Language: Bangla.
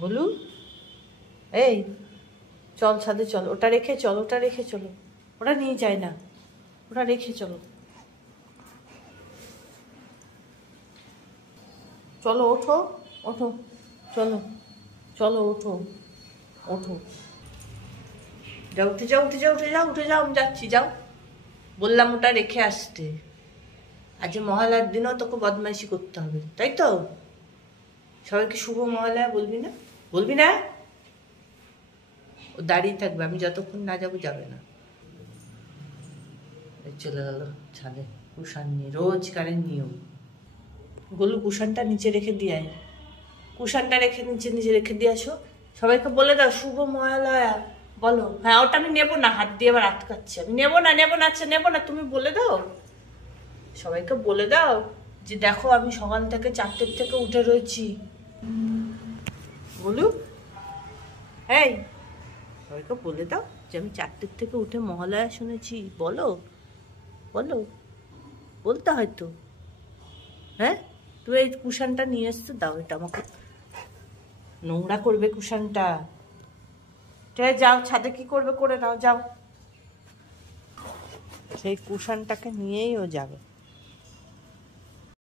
বলু এই চল ছাদে চল, ওটা রেখে চল, ওটা রেখে চলো, ওটা নিয়ে যায় না, ওটা রেখে চলো, চলো ওঠো ওঠো, চলো চলো ওঠো ওঠো, যাও উঠে যাও উঠে যাও উঠে যাও উঠে যাও, আমি যাচ্ছি, যাও, বললাম ওটা রেখে আসতে। আজ মহালয়ার দিনও তোকে বদমাইশি করতে হবে, তাই তো? সবাইকে শুভ মহালয়া বলবি না? বলবি না? ও দাঁড়িয়ে থাকবে, আমি যতক্ষণ না যাবো যাবে না। চলে গেল ছাদে কুষাণ নিয়ে, রোজকারের নিয়ম। গোলু কুষাণটা নিচে রেখে দিয়ে আয়, কুষাণটা রেখে নিচে নিচে রেখে দিয়ে আসো। সবাইকে বলে দাও শুভ মহালয়া বলো। হ্যাঁ ওটা আমি নেবো না, হাত দিয়ে আবার আটকাচ্ছি, আমি নেবো না নেবো না, আচ্ছা নেবো না, তুমি বলে দাও, সবাইকে বলে দাও যে দেখো আমি সকাল থেকে 4টের থেকে উঠে রয়েছি। বলু এই সবাইকে বলে দাও যে আমি 4টের থেকে উঠে মহালয়া শুনেছি, বলো বলো, বলতে হয়তো। হ্যাঁ তুমি এই কুষাণটা নিয়ে এসছো, দাও এটা আমাকে, নোংরা করবে কুষাণটা, ঠিক যাও ছাদে কি করবে করে নাও, যাও। সেই কুষাণটাকে নিয়েই ও যাবে।